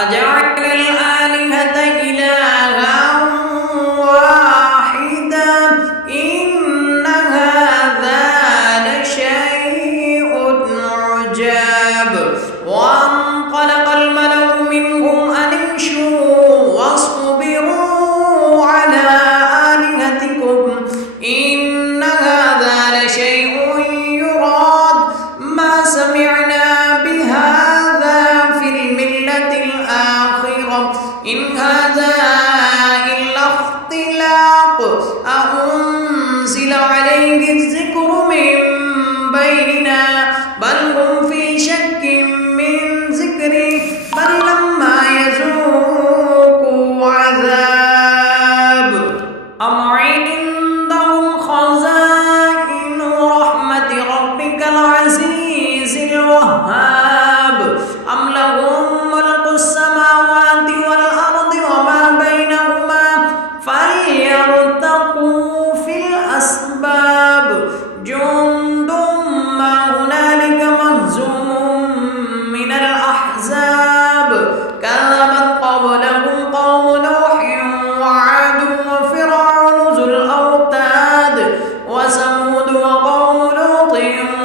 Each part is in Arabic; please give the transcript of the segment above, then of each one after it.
أجعل الآلهة إلها واحدا إن هذا لشيء عجاب. وانطلق الملأ منهم أن امشوا واصبروا على آلهتكم إن هذا لشيء يراد ما سمعنا بهذا في الملة الآخرة إن هذا إلا اختلاق أأنزل عليه الذكر من بيننا بل هم في شك من ذكري بل لما يذوقوا عذاب أم عندهم خزائن رحمة ربك العزيز الوهاب أم لهم ملك السماوات والأرض وما بينهما فليرتقوا في الأسباب جند ما هنالك مهزوم من الأحزاب كذبت قبلهم قوم نوح وعاد وفرعون ذو الأوتاد وثمود وقوم لوط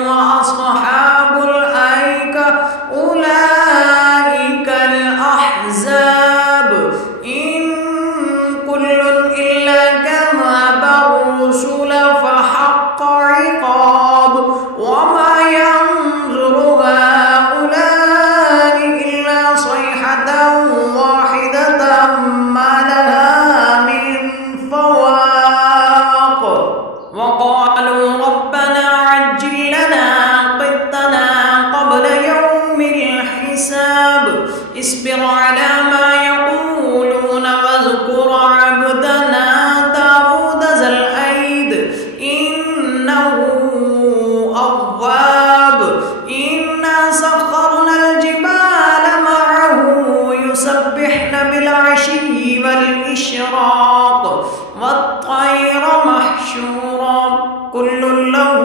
وأصحاب الأيكة أولئك الأحزاب إن كل إلا كذب الرسل فحق عقاب وما ينظر هؤلاء إلا صيحة واحدة ما لها من فواق وقالوا ربنا عجل لنا قطنا قبل يوم الحساب اصبر على ما يقولون واذكر عبدنا داود ذا الأيد إنه أواب إنا سخرنا الجبال معه يسبحن بالعشي والإشراق والطير محشورا كل له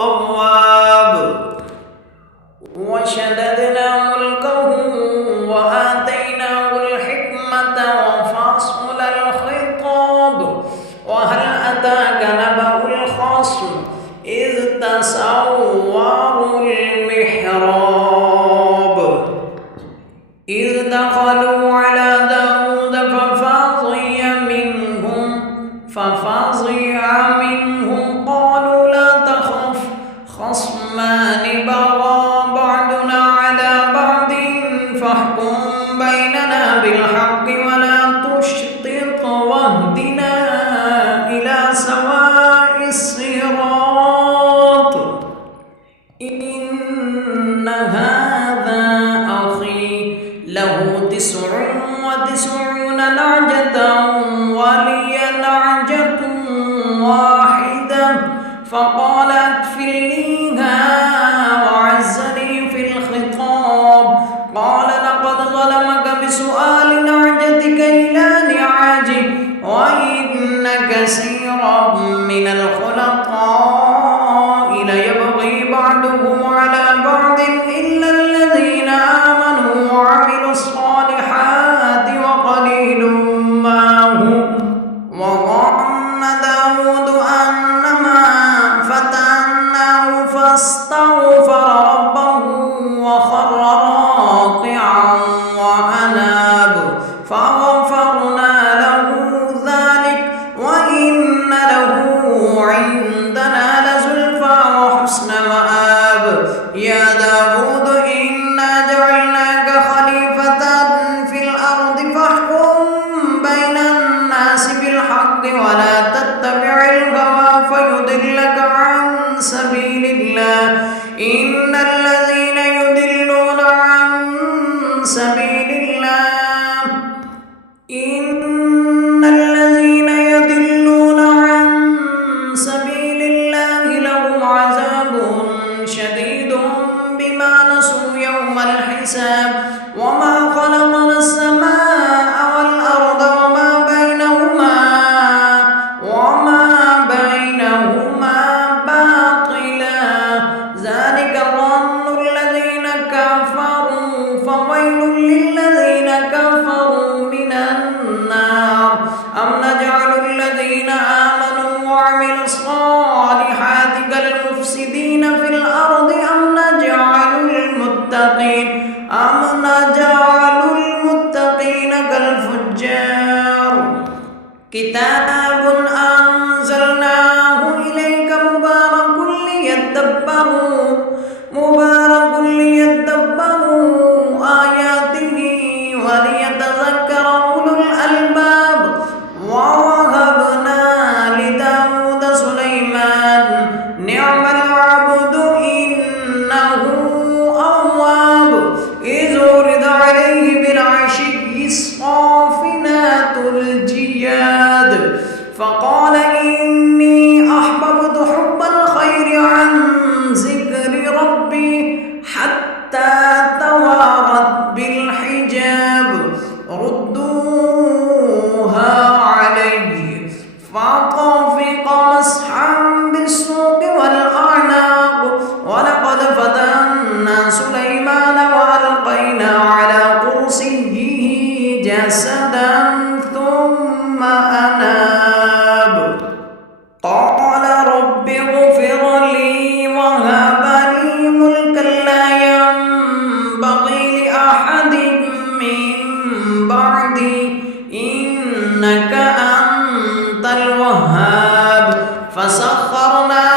أواب وشددنا ملكه وآتيناه الحكمة وفصل الخطاب وهل أتاك نبأ الخصم إذ تسوروا المحراب إذ دخلوا على داود ففزع منهم قالوا لا تخف خصمان بغى بعضنا على بعض فاحكم بيننا بالحق ولا تشطط واهدنا إلى سواء الصراط إن هذا أخي له 99 نعجة ولي نعجة واحدة فقال اكفلنيها وعزني في الخطاب قال لقد ظلمك بسؤال نعجتك إلى نعاجه وإن كثيرا من الخلطاء ليبغي بعضهم على بعض إلا الذين آمنوا وعملوا الصالحات وقليل ما هم وظن داود أنما فتناه فاستغفر ربه وخر راكعا وأناب فغفرنا له ذلك وإن له عندنا لزلفى وحسن مآب يا داود إنا جعلناك خليفة في الأرض فاحكم بين الناس بالحق ولا تتبع الهوى فيضلك عن سبيل الله إن الذين يضلون عن سبيل الله لهم عذاب شديد بما نسوا يوم الحساب وما خلقنا السماء والأرض وما بينهما باطلا ذلك ظن الذين كفروا فويل لله نجعل المتقين كالفجار كتاب أنزلناه إليك مبارك ليدبروا آياته وليتذكر أولو الألباب ووهبنا لداود سليمان نعم العبد إنه أواب إذ ورد عليه بالعشي الصافنات الجياد فقال إني أحببت حب الخير عن ذكر ربي حتى توارت بالحجاب ردوها علي فطفق مسحا بالسوق والأعناق ولقد فتنا سليمان وألقينا على كرسيه جسدا ثم أناب قال رب اغفر لي وهب لي ملكا لا ينبغي لأحد من بعدي إنك أنت الوهاب فسخرنا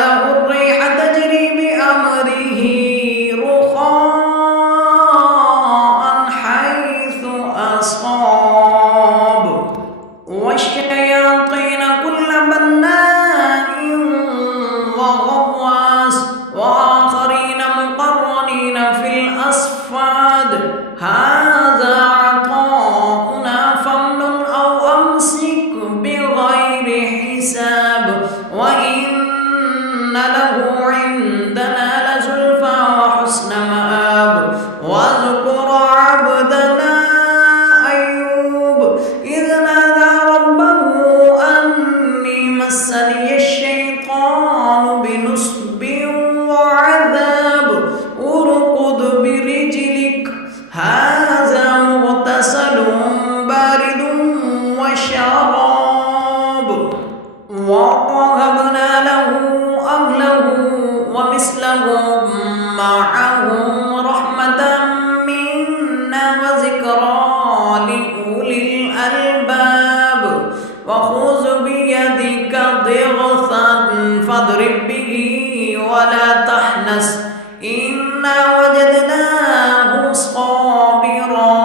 له الريح تجري بأمره رخاء حيث أصاب والشياطين كل بناء وغواص وآخرين مقرنين في الأصفاد هذا عطاؤنا فامنن أو أمسك بغير حساب وإن له عندنا لزلفى وحسن مآب واذكر عبدنا أيوب إذ نادى ربه أني مسني الشيطان بنصب وعذاب اركض برجلك هذا مغتسل بارد وشراب ووهبنا له أهله ومثلهم معهم رحمة منا وذكرى لأولي الألباب وخذ بيدك ضغثا فاضرب به ولا تحنث إنا وجدناه صابرا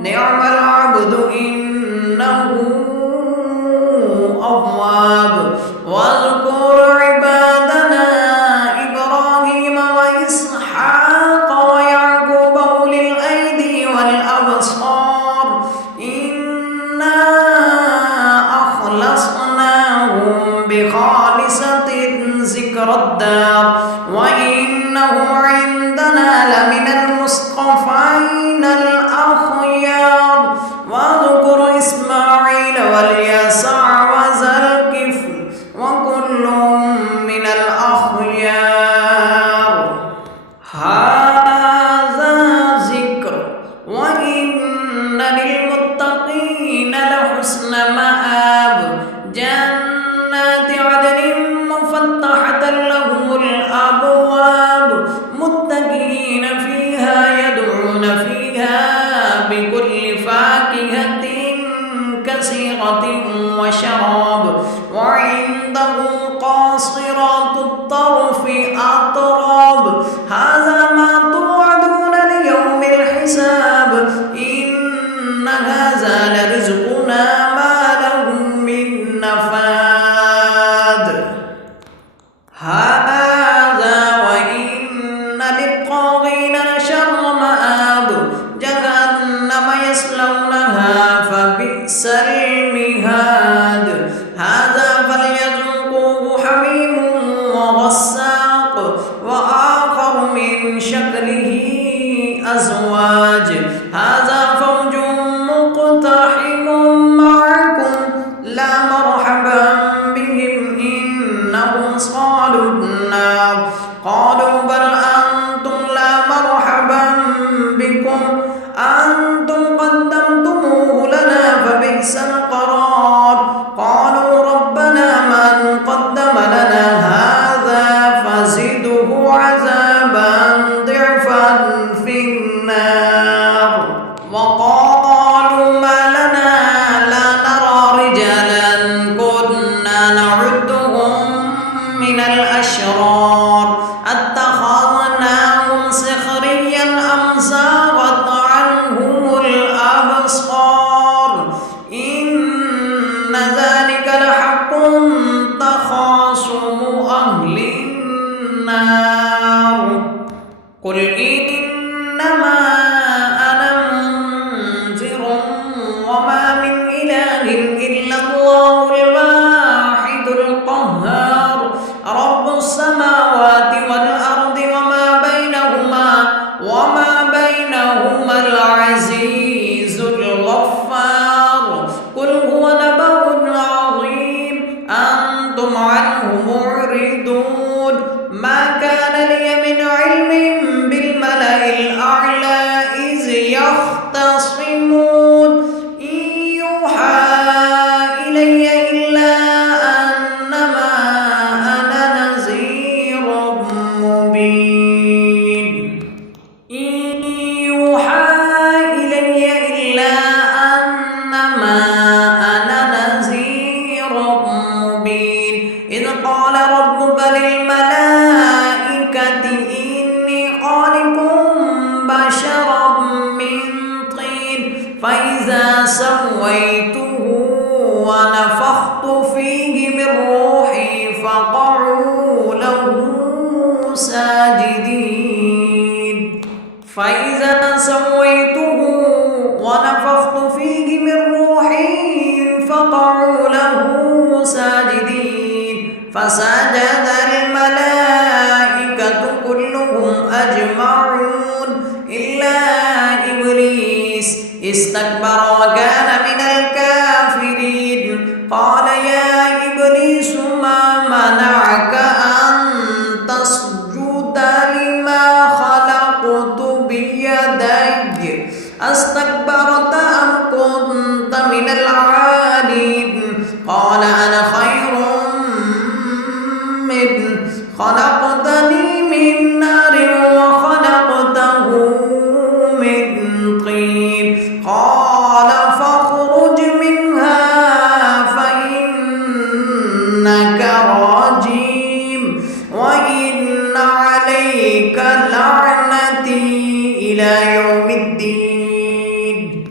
نعم العبد إنه أواب واذكر عبادنا إبراهيم وإسحاق ويعقوب أولي الأيدي والأبصار إنا أخلصناهم بخالصة ذكر الدار وإنهم عندنا لمن المصطفين الأخيار واذكر إسماعيل واليسع وذا الكفل وكل من الأخيار هذا ذكر وإن للمتقين لحسن مآب جنات عدن مفتحة لهم الأبواب متكئين فيها يدعون فيها بكل فاكهة كثيرة وشراب وعندهم قاصرات الطرف أطراب هذا ما توعدون ليوم الحساب إن هذا لرزقنا ما له من نفاد هذا وإن للطاغين لشر مآب جهنم يصلونها فبئس المهاد هذا فليذوقوه حميم وغساق وآخر من شكله أزواج هذا فوج مقتحم معكم لا مرحبا بهم إنهم صالوا النار قالوا بل أنتم لا مرحبا بكم أنتم قدمتموه لنا فبئس القرار قالوا ربنا من قدم لنا هذا فزده عذابا ضعفا في النار وقالوا ما لنا لا نرى رجالا كنا نعدهم من الأشرار اتخذناهم سخريا أم زاغت عنهم الأبصار إن ذلك لحق تخاصم أهل النار قل إنما أنا منذر وما من إله إلا الله الواحد القهار رب السماوات والأرض وما بينهما العزيز الغفار قل هو نبأ عظيم أنتم عنه معرضون ما كان لي من علم بالملأ الأعلى إذ يختصمون إن يوحى إلي إلا أنما أنا نذير مبين إن يوحى إلي إلا أنما أنا نذير مبين إذ قال ربك للملائكة إني خالق بشرا من طين فإذا سويته ونفخت فيه من روحي فقعوا له ساجدين فإذا سويته ونفخت فيه من روحي فقعوا له ساجدين فسجد الملائكة كلهم أجمعون إلا إبليس استكبر وكان من الكافرين قال يا إبليس ما منعك أن تسجد لما خلقت بيدي أستكبرت أم كنت من العالين قال أنا خير منه خلقتني من نار وخلقته من طين قال فاخرج منها فإنك رجيم وإن عليك لعنتي إلى يوم الدين